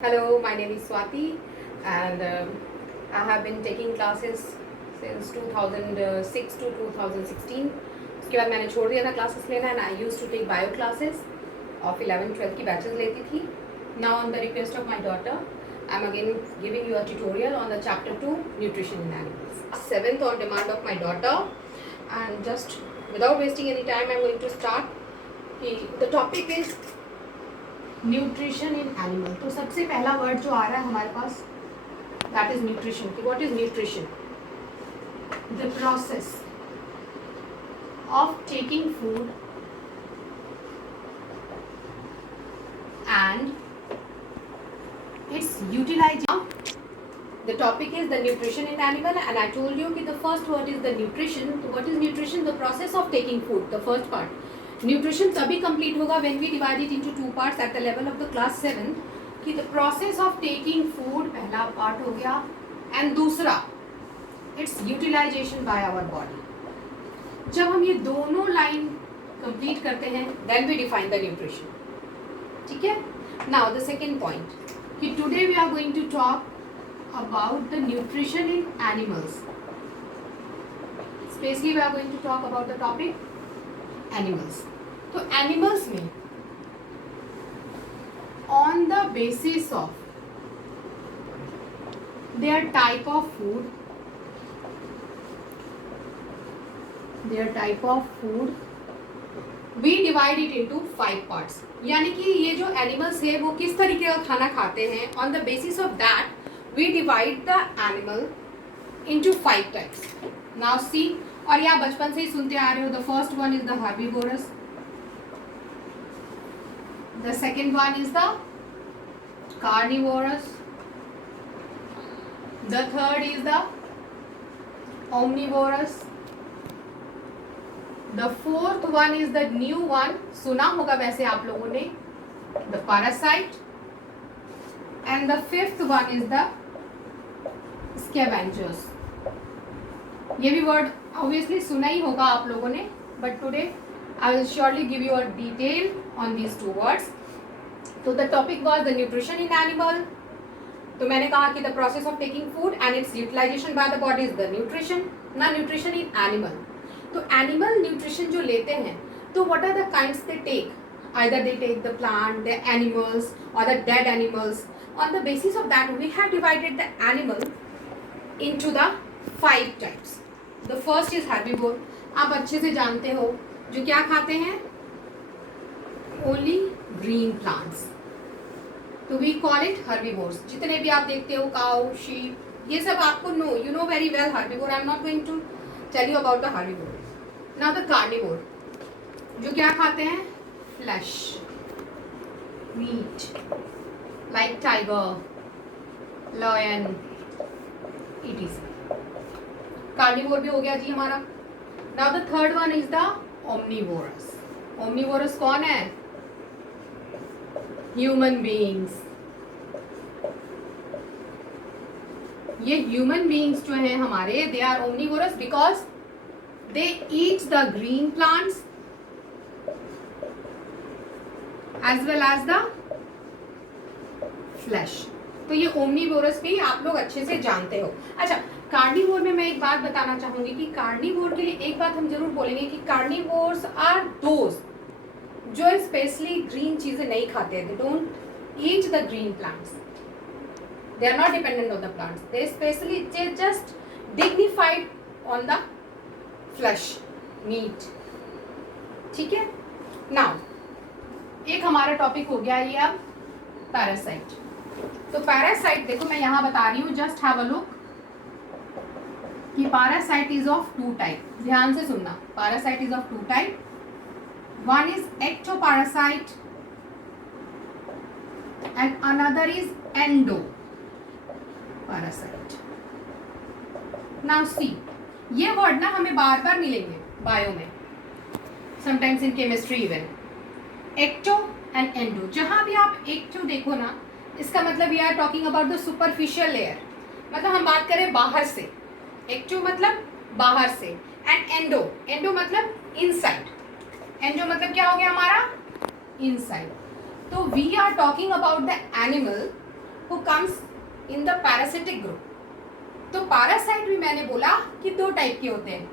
Hello, my name is Swati, and I have been taking classes since 2006 to 2016. उसके बाद मैंने छोड़ दिया था क्लासेस लेना and I use to take bio classes of 11th-12th की बैचेस लेती थी. Now on the request of my daughter I am again giving you a tutorial on the chapter 2 nutrition in animals. 7th on demand of my daughter, and just without wasting any time I'm going to start. The topic is nutrition in animal. तो सबसे पहला word जो आ रहा है हमारे पास that is nutrition. What is nutrition? The process of taking food and its utilising. The topic is the nutrition in animal, and I told you that the first word is the nutrition. So what is nutrition? The process of taking food. The first part. Nutrition तभी complete होगा when we divide it into two parts at the level of the class 7. कि the process of taking food पहला part हो गया, and दूसरा its utilization by our body. जब हम ये दोनों line complete करते हैं then we define the nutrition. ठीक है? Now the second point कि today we are going to talk about the nutrition in animals. Especially we are going to talk about the topic animals. तो animals में on the basis of their type of food we divide it into 5 parts. यानी कि ये जो animals है वो किस तरीके का खाना खाते हैं, on the basis of that we divide the animal into 5 types. Now see, और ये आप बचपन से ही सुनते आ रहे हो. The first one is the herbivorous, the second one is the carnivorous, the third is the omnivorous, the fourth one is the new one, सुना होगा वैसे आप लोगों ने, the parasite, and the fifth one is the scavengers. ये भी word obviously सुना ही होगा आप लोगों ने, but today I will surely give you a detail on these two words. तो the topic was the nutrition in animal. तो मैंने कहा कि the process of taking food and its utilisation by the body is the nutrition. ना nutrition in animal. तो animal nutrition जो लेते हैं, तो what are the kinds they take? either they take the plant, the animals or the dead animals. On the basis of that we have divided the animal into the 5 types. The first is herbivore. आप अच्छे से जानते हो जो क्या खाते हैं, only green plants. तो वी कॉल इट हर्बीवोर्स. जितने भी आप देखते हो, काउ, शीप, ये सब आपको know, you know very well herbivore. I am not going to tell you about the herbivore. Now the carnivore, जो क्या खाते हैं, flesh, meat, like tiger, lion, it carnivore भी हो गया जी हमारा. Now the third one is the omnivorous. Omnivorous कौन है? Human beings. ये ह्यूमन बीइंग्स जो हैं हमारे, they are omnivorous because they eat the green plants as well as the flash. तो ये ओमनिवोरस भी आप लोग अच्छे से जानते हो. अच्छा, कार्निवोर में मैं एक बात बताना चाहूंगी कि कार्निवोर के लिए एक बात हम जरूर बोलेंगे कि कार्निवोर्स आर दोज जो स्पेशली ग्रीन चीजें नहीं खाते. They don't eat the green plants, they are not dependent on the plants, they specially they just dignified on the flesh, meat. ठीक है. नाउ एक हमारा टॉपिक हो गया ये अब पैरासाइट. तो पैरासाइट देखो मैं यहाँ बता रही हूँ, जस्ट हैव अ लुक कि पैरासाइट इज ऑफ 2 टाइप. ध्यान से सुनना, parasite is of 2 type. One is ectoparasite and another is endo parasite. Now see, ये वर्ड ना हमें बार बार मिलेंगे बायो में, sometimes in chemistry even. Ecto and endo. जहां भी आप एक्टो देखो ना, इसका मतलब we are talking about the superficial layer, मतलब हम बात करें बाहर से. एक्टो मतलब बाहर से, एंड एंडो, एंडो मतलब इनसाइड. एंडो मतलब क्या हो गया हमारा, इनसाइड. तो we are talking about the animal who comes in the parasitic group. तो पैरासाइट भी मैंने बोला कि दो टाइप के होते हैं,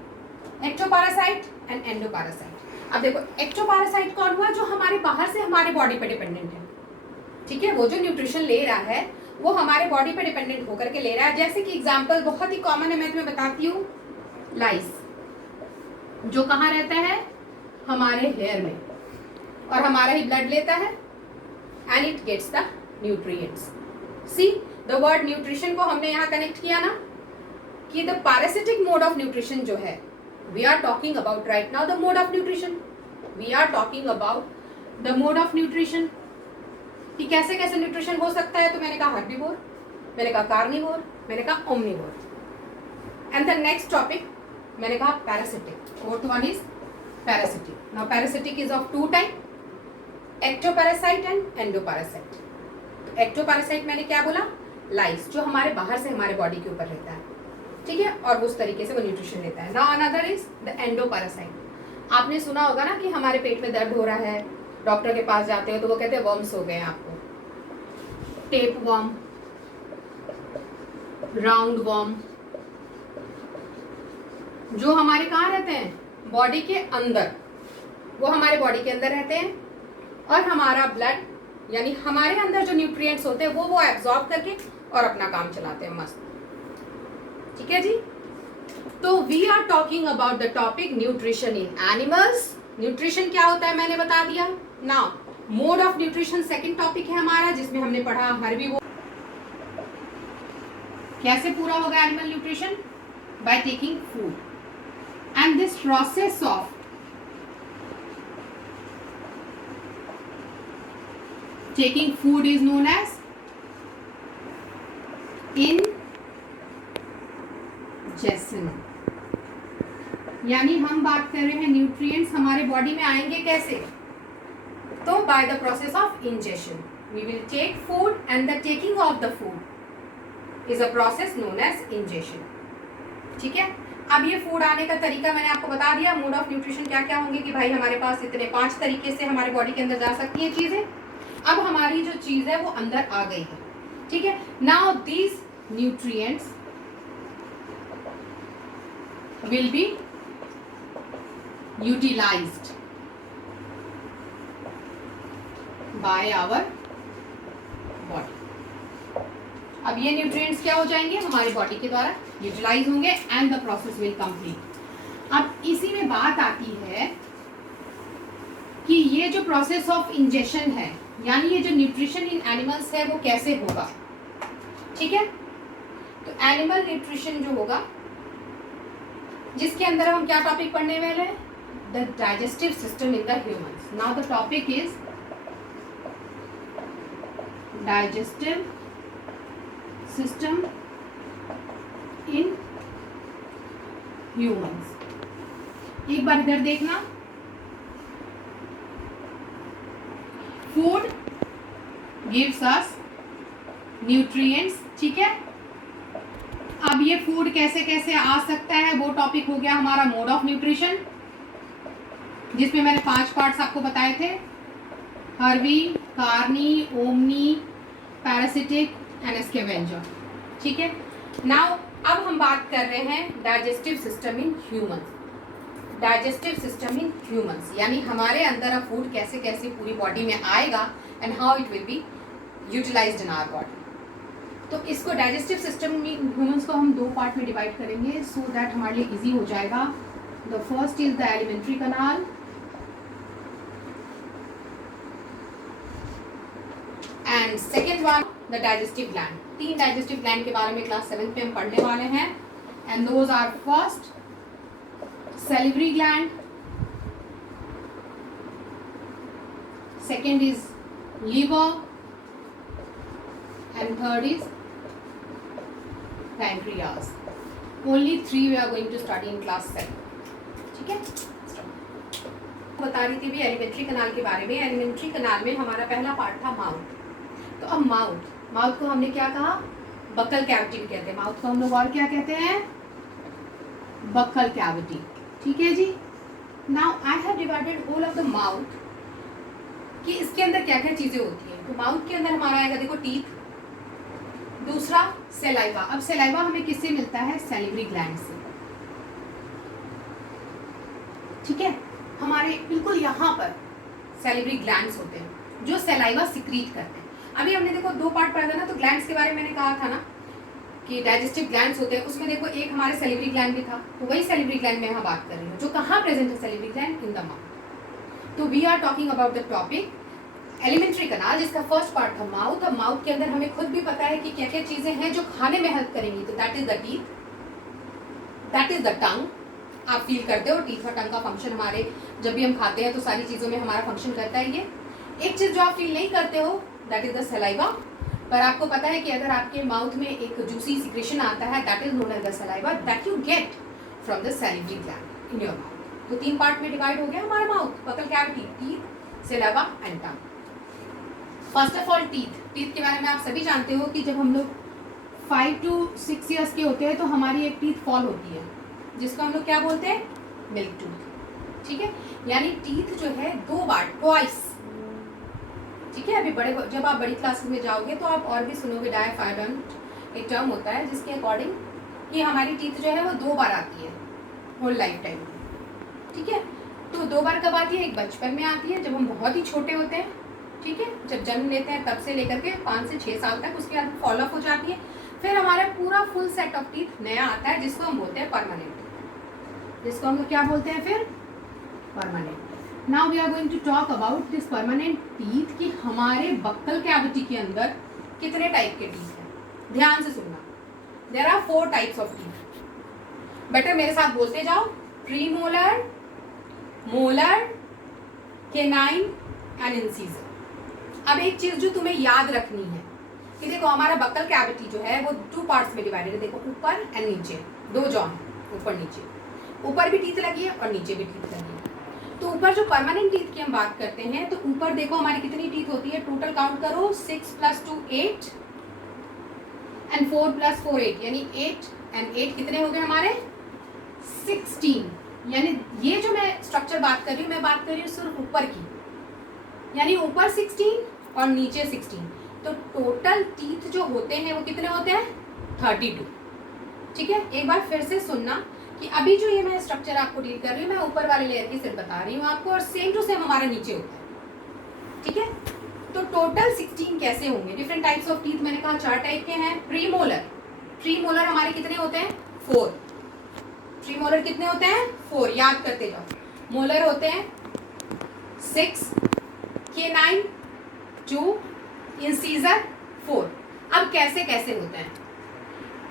एक्टोपैरासाइट एंड एंडोपैरासाइट। अब देखो एक्टोपैरासाइट कौन हुआ, जो हमारे बाहर से हमारे बॉडी पे डिपेंडेंट है, ठीक है, वो जो न्यूट्रिशन ले रहा है वो हमारे बॉडी पे डिपेंडेंट होकर के ले रहा है। जैसे कि एग्जांपल बहुत ही कॉमन है, मैं तुम्हें बताती हूँ, लाइस, जो कहाँ रहता है, हमारे हेयर में, और हमारा ही ब्लड लेता है and it gets the nutrients. See the word nutrition को हमने यहाँ कनेक्ट किया ना, कि the parasitic mode of nutrition जो है, we are talking about right now the mode of nutrition, we are talking about the mode of nutrition, कि कैसे कैसे न्यूट्रिशन हो सकता है। तो मैंने कहा हर्बीवोर, मैंने कहा कार्निवोर, मैंने कहा omnivore. And the next topic मैंने कहा parasitic, fourth one is parasitic. Now parasitic is of two type, ectoparasite and endoparasite. Ectoparasite मैंने क्या बोला, लाइस, जो हमारे बाहर से हमारे बॉडी के ऊपर रहता है, ठीक है, और उस तरीके से वो न्यूट्रिशन लेता है। Now another is the endoparasite. आपने सुना होगा ना कि हमारे पेट में दर्द हो रहा है, डॉक्टर के पास जाते हो तो वो कहते हैं वर्म्स हो गए हैं आपको, टेप वर्म, राउंड वर्म, जो हमारे कहाँ रहते हैं, बॉडी के अंदर, वो हमारे बॉडी के अंदर रहते हैं, और हमारा ब्लड यानी हमारे अंदर जो न्यूट्रिएंट्स होते हैं वो एब्जॉर्ब करके और अपना काम चलाते हैं मस्त, ठीक है जी। तो we are talking about the topic nutrition in animals. Nutrition क्या होता है मैंने बता दिया। Now mode of nutrition second topic है हमारा, जिसमें हमने पढ़ा हर्बीवोर। कैसे पूरा होगा animal nutrition, by taking food, and this process of taking food is known as ingestion। यानी हम बात कर रहे हैं न्यूट्रिएंट्स हमारे बॉडी में आएंगे कैसे, तो by the process of ingestion. We will take food and the taking of the food is a process known as ingestion, ठीक है। अब ये फूड आने का तरीका मैंने आपको बता दिया। मोड ऑफ न्यूट्रिशन क्या क्या होंगे कि भाई हमारे पास इतने 5 तरीके से हमारे बॉडी के अंदर जा सकती है चीजें। अब हमारी जो चीज है वो अंदर आ गई है, ठीक है। Now these nutrients will be utilised by our body. अब ये न्यूट्रिएंट्स क्या हो जाएंगे, हमारी बॉडी के द्वारा यूटिलाइज होंगे and the process will complete. अब इसी में बात आती है कि ये जो प्रोसेस ऑफ इंजेशन है, यानी ये जो न्यूट्रिशन इन एनिमल्स है वो कैसे होगा, ठीक है। तो एनिमल न्यूट्रिशन जो होगा, जिसके अंदर हम क्या टॉपिक पढ़ने वाले हैं, the digestive system in the humans. Now the topic is digestive system in humans. एक बार इधर देखना, फूड गिव्स अस न्यूट्रिएंट्स, ठीक है। अब ये फूड कैसे कैसे आ सकता है वो टॉपिक हो गया हमारा मोड ऑफ न्यूट्रिशन, जिसमें मैंने 5 पार्ट्स आपको बताए थे, herbi, carni, omni, parasitic and scavenger, ठीक है। नाउ अब हम बात कर रहे हैं digestive system in humans. Digestive system in humans यानी हमारे अंदर अब फूड कैसे कैसे पूरी बॉडी में आएगा and how it will be utilised in our body. तो इसको डाइजेस्टिव सिस्टम इन ह्यूमंस को हम 2 पार्ट में डिवाइड करेंगे सो दैट हमारे लिए इजी हो जाएगा। The first is the elementary kanal and second one the digestive gland. 3 digestive gland के बारे में क्लास 7th में हम पढ़ने वाले हैं and those are first salivary gland, second is liver and third is pancreas. Only 3 we are going to study in class 7, ठीक है। बता रही थी भी एलिमेंट्री कनाल के बारे में। एलिमेंट्री कनाल में हमारा पहला पार्ट था माउथ। तो अब माउथ को हमने क्या कहा, बक्कल कैविटी भी कहते हैं। माउथ को हम लोग और क्या कहते हैं, बक्कल कैविटी, ठीक है जी। Now I have divided whole of the mouth कि इसके अंदर क्या क्या चीजें होती हैं। तो माउथ के अंदर हमारा आएगा, देखो टीथ, दूसरा सलाइवा। अब सलाइवा हमें किससे मिलता है? सैलिवरी ग्लैंड से। ठीक है, हमारे बिल्कुल यहाँ पर सैलिवरी ग्लैंड्स होते हैं जो सलाइवा सिक्रीट करते हैं। अभी हमने देखो 2 पार्ट पढ़ा था ना, तो ग्लैंड्स के बारे में मैंने कहा था ना कि डाइजेस्टिव ग्लैंड्स होते हैं, उसमें देखो एक हमारे सैलिवरी ग्लैंड भी था, तो वही सैलिवरी ग्लैंड में यहाँ बात कर रही हूँ। जो कहाँ प्रेजेंट है salivary gland? In the mouth. तो we are talking about the topic alimentary canal, जिसका फर्स्ट पार्ट था माउथ। अब माउथ के अंदर हमें खुद भी पता है कि क्या क्या चीजें हैं जो खाने में हेल्प करेंगी। तो that is the teeth, that is the tongue. आप फील करते हो टीथ और टंग का फंक्शन हमारे, जब भी हम खाते हैं तो सारी चीजों में हमारा फंक्शन करता है ये। एक चीज जो आप फील नहीं करते हो दैट इज द सलाइवा। पर आपको पता है कि अगर आपके माउथ में एक जूसी सिक्रेशन आता है that is known as the saliva that you get from the salivary gland in your mouth. तो 3 पार्ट में डिवाइड हो गया हमारा mouth, buccal cavity, teeth, saliva and tongue. First of all teeth के बारे में आप सभी जानते हो कि जब हम लोग 5 to 6 ईयर्स के होते हैं तो हमारी एक टीथ फॉल होती है, जिसको हम लोग क्या बोलते हैं? Milk tooth. ठीक है, यानी टीथ जो है 2 बार, ट्वाइस। ठीक है, अभी जब आप बड़ी क्लासेस में जाओगे तो आप और भी सुनोगे डायफायडंट एक टर्म होता है जिसके अकॉर्डिंग कि हमारी टीथ जो है वो 2 बार आती है होल लाइफ टाइम में। ठीक है, तो 2 बार कब आती है? एक बचपन में आती है जब हम बहुत ही छोटे होते हैं। ठीक है, जब जन्म लेते हैं तब से लेकर के 5 से 6 साल तक, उसके बाद फॉलो अप हो जाती है। फिर हमारा पूरा फुल सेट ऑफ टीथ नया आता है जिसको हम बोलते हैं परमानेंट, जिसको हम लोग क्या बोलते हैं फिर? Permanent. Now we are going to talk about this permanent teeth कि हमारे बक्कल कैविटी के अंदर कितने टाइप के टीथ हैं। ध्यान से सुनना, there are 4 types of teeth. Better मेरे साथ बोलते जाओ, premolar, molar, canine and incisor. अब एक चीज जो तुम्हें याद रखनी है कि देखो हमारा बक्कल कैविटी जो है वो 2 पार्ट्स में डिवाइडेड है। देखो ऊपर एंड नीचे, 2 जॉ हैं, ऊपर नीचे। ऊपर भी टीथ लगी है और नीचे भी टीथ लगी है। तो ऊपर जो परमानेंट टीथ की हम बात करते हैं तो ऊपर देखो हमारी कितनी टीथ होती है? टोटल काउंट करो, 6 + 2 8 एंड 4 + 4 8, यानी 8 एंड 8 कितने हो गए हमारे? 16। यानी ये जो मैं स्ट्रक्चर बात कर रही हूँ, मैं बात कर रही हूँ सिर्फ ऊपर की, यानी ऊपर 16 और नीचे 16। तो टोटल टीथ जो होते हैं वो कितने होते हैं? 32। ठीक है, एक बार फिर से सुनना कि अभी जो ये मैं स्ट्रक्चर आपको डील कर रही हूँ, मैं ऊपर वाले लेयर की सिर्फ बता रही हूँ आपको, और सेम टू सेम हमारा नीचे होता है। ठीक है, तो टोटल 16 कैसे होंगे? डिफरेंट टाइप्स ऑफ टीथ मैंने कहा 4 टाइप के हैं। प्रीमोलर हमारे कितने होते हैं? 4। प्रीमोलर कितने होते हैं? 4, याद करते जाओ। मोलर होते हैं 6, केनाइन 2, इंसीजर 4। अब कैसे कैसे होते हैं?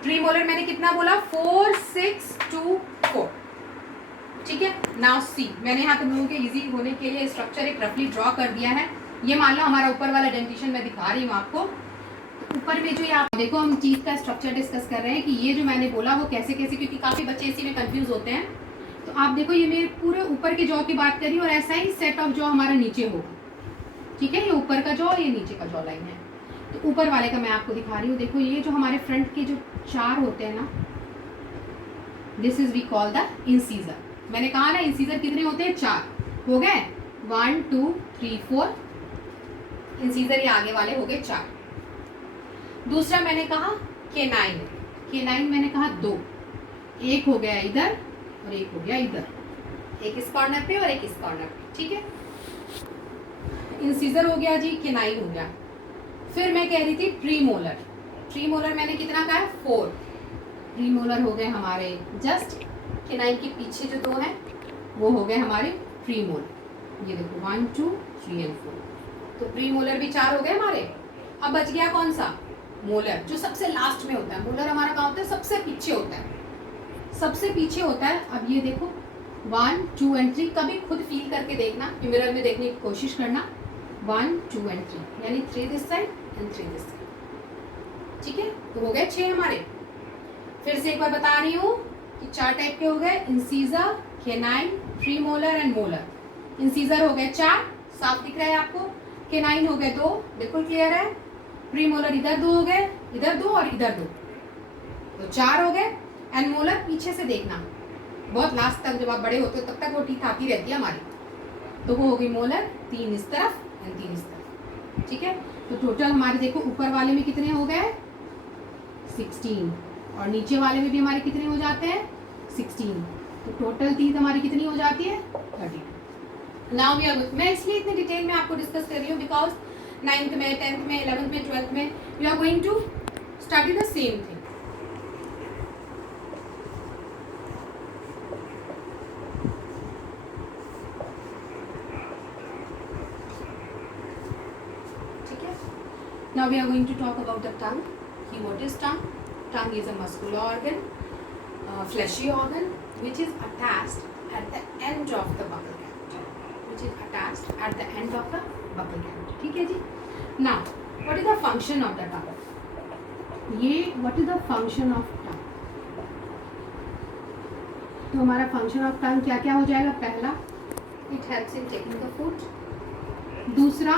प्रीमोलर मैंने कितना बोला? 4 6 2 4। ठीक है, नाउ सी, मैंने यहाँ तुम लोगों के इजी होने के लिए स्ट्रक्चर एक रफली ड्रॉ कर दिया है। ये मान लो हमारा ऊपर वाला डेंटिशन मैं दिखा रही हूँ आपको। तो ऊपर में जो ये आप देखो हम टीथ का स्ट्रक्चर डिस्कस कर रहे हैं कि ये जो मैंने बोला वो कैसे कैसे, क्योंकि काफ़ी बच्चे इसी में कंफ्यूज होते हैं। तो आप देखो ये मैं पूरे ऊपर के जॉ की बात करी और ऐसा ही सेट ऑफ जॉ हमारा नीचे होगा। ठीक है, ये ऊपर का जॉ, ये नीचे का जॉ लाइन है। तो ऊपर वाले का मैं आपको दिखा रही हूँ। देखो ये जो हमारे फ्रंट के जो 4 होते हैं ना, this is we call the incisor. मैंने कहा ना इंसीजर कितने होते हैं? 4 हो गए, 1 2 3 4 इंसीजर, ये आगे वाले हो गए 4। दूसरा मैंने कहा केनाइन मैंने कहा 2, एक हो गया इधर और एक हो गया इधर, एक इस कॉर्नर पे और एक इस कॉर्नर पे। ठीक है, इंसीजर हो गया जी, केनाइन हो गया। फिर मैं कह रही थी प्रीमोलर मैंने कितना कहा? 4। प्रीमोलर हो गए हमारे जस्ट केनाइन के पीछे जो 2 हैं वो हो गए हमारे प्रीमोलर। ये देखो 1 2 3 एंड 4, तो प्रीमोलर भी 4 हो गए हमारे। अब बच गया कौन सा? मोलर, जो सबसे लास्ट में होता है। मोलर हमारा कहाँ होता है? सबसे पीछे होता है, सबसे पीछे होता है। अब ये देखो 1 2 एंड 3, कभी खुद फील करके देखना, मिरर में देखने की कोशिश करना। 1 2 एंड 3, यानी 3 this side and 3 this side. ठीक है, तो हो गए 6 हमारे। फिर से एक बार बता रही हूँ कि 4 टाइप के हो गए, incisor, canine, premolar and molar. Incisor हो गए 4, साफ दिख रहा है आपको। केनाइन हो गए 2, बिल्कुल क्लियर है। प्रीमोलर इधर 2 हो गए, इधर 2 और इधर 2, तो 4 हो गए। एंड मोलर पीछे से देखना, बहुत लास्ट तक जब आप बड़े होते हो तब तक वो टीथ आती रहती है हमारी, तो वो हो गई मोलर, 3 इस तरफ एंड 3 इस तरफ। ठीक है, तो टोटल हमारे देखो ऊपर वाले में कितने हो गए? 16, और नीचे वाले में भी हमारे कितने हो जाते हैं 16, तो टोटल टीथ हमारी कितनी हो जाती है 30। नाउ वी आर, मैं इसलिए इतने डिटेल में आपको डिस्कस कर रही हूँ बिकॉज 9th में 10th में 11th में 12th में we are going to study the same thing. Now we are going to talk about the tongue. What is tongue? Tongue is a muscular organ, fleshy organ, which is attached at the end of the buccal cavity. Which is attached at the end of the buccal cavity. ठीक है जी? Now, what is the function of the tongue? what is the function of tongue? तो हमारा function of tongue क्या क्या हो जाएगा? पहला, it helps in taking the food. दूसरा,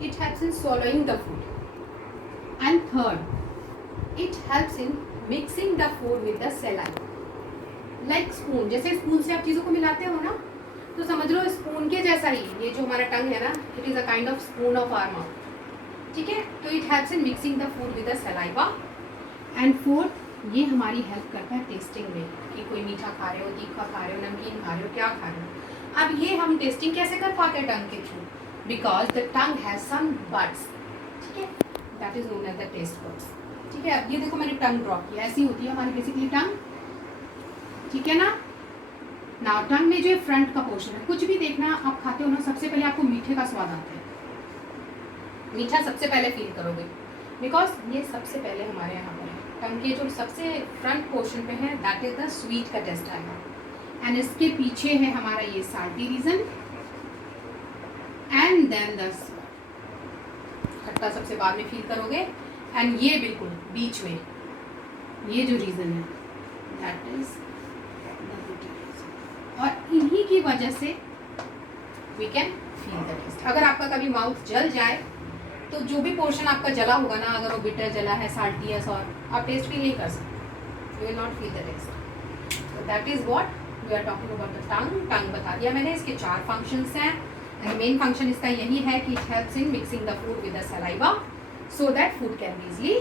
it helps in swallowing the food. And third, it helps in mixing the food with the saliva. Like spoon, जैसे spoon से आप चीज़ों को मिलाते हो ना, तो समझ लो स्पून के जैसा ही ये जो हमारा टंग है ना, it is a kind of spoon of our mouth. ठीक है, तो it helps in mixing the food with the saliva. And fourth, ये हमारी हेल्प करता है टेस्टिंग में कि कोई मीठा खा रहे हो, तीखा खा रहे हो, नमकीन खा रहे हो, क्या खा रहे हो। अब ये हम टेस्टिंग कैसे कर पाते हैं टंग के थ्रू? Because the tongue has some buds, ठीक है, that is known as the taste buds. ठीक है, अब ये देखो मैंने टंग ड्रॉ किया, ऐसी होती है हमारी बेसिकली टंग, ठीक है ना। नाउ टंग में जो फ्रंट का पोर्शन है, कुछ भी देखना आप खाते हो ना, सबसे पहले आपको मीठे का स्वाद आता है, मीठा सबसे पहले फील करोगे बिकॉज ये सबसे पहले हमारे यहाँ पर है। टंग के जो सबसे फ्रंट पोर्शन पे है दैट इज द स्वीट का टेस्ट आएगा, एंड इसके पीछे है हमारा ये salty region, and then the खट्टा सबसे बाद में फील करोगे, एंड ये बिल्कुल बीच में ये जो रीजन है that is the bitter region, और इन्हीं की वजह से we can feel the taste. अगर आपका कभी माउथ जल जाए तो जो भी पोर्शन आपका जला होगा ना, अगर वो बिटर जला है, साल्टी है, सॉर, आप टेस्ट फील नहीं कर सकते, you will not feel the taste. तो that is what we are talking about the tongue. Tongue बता दिया मैंने, इसके 4 फंक्शंस हैं, एंड मेन फंक्शन इसका यही है कि it helps in mixing the food with the saliva so that food can be easily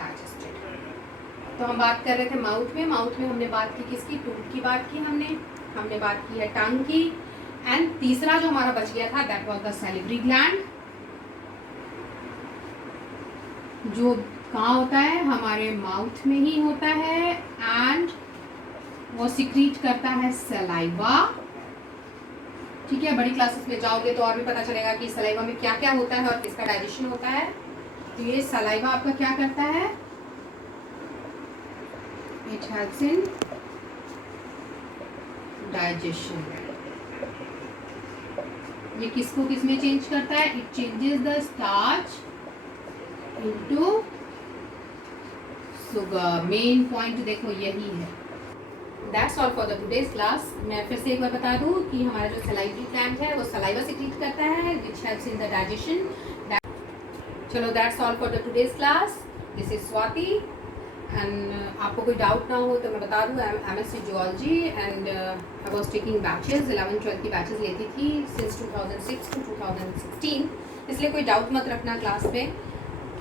digested. तो हम बात कर रहे थे माउथ में, माउथ में हमने बात की किसकी? टूथ की बात की हमने बात की है टंग की, एंड तीसरा जो हमारा बच गया था that was the salivary gland, जो कहाँ होता है? हमारे माउथ में ही होता है, एंड वो सिक्रीट करता है सलाइवा। ठीक है, बड़ी क्लासेस में जाओगे तो और भी पता चलेगा कि सलाइवा में क्या क्या होता है और किसका डाइजेशन होता है। तो ये सलाइवा आपका क्या करता है? It helps in digestion. ये किसको किस में चेंज करता है? It changes the starch into sugar. Main point देखो यही है। That's all for the today's class. मैं फिर से एक बार बता दूं कि हमारा जो सलाइवरी ग्लैंड है वो सलाइवा सिक्रीट करता है which helps in the digestion. चलो that's all for the today's class. This is Swati, and आपको कोई डाउट ना हो तो मैं बता दूं, MSc geology and I was taking batches, 11th-12th की बैचेस लेती थी सिंस 2006 टू 2016, इसलिए कोई डाउट मत रखना क्लास में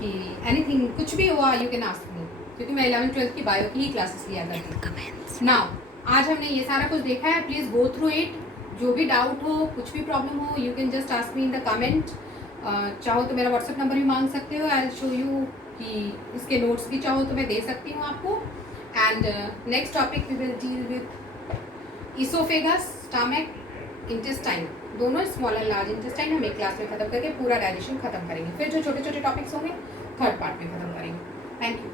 कि एनीथिंग कुछ भी हुआ यू कैन आस्क मी, क्योंकि मैं 11th-12th की बायो की ही क्लासेस लिया करती हूँ। नाउ आज हमने ये सारा कुछ देखा है, प्लीज़ गो थ्रू इट। जो भी डाउट हो, कुछ भी प्रॉब्लम हो, you can just ask me in the comment. चाहो तो मेरा व्हाट्सएप नंबर भी मांग सकते हो, आई विल शो यू कि इसके नोट्स भी चाहो तो मैं दे सकती हूँ आपको। And next topic we will deal with oesophagus, stomach, intestine, दोनों स्मॉल एंड लार्ज इंटेस्टाइन हम एक क्लास में खत्म करके पूरा डाइजेशन खत्म करेंगे। फिर जो छोटे छोटे टॉपिक्स होंगे थर्ड पार्ट में खत्म करेंगे। Thank you.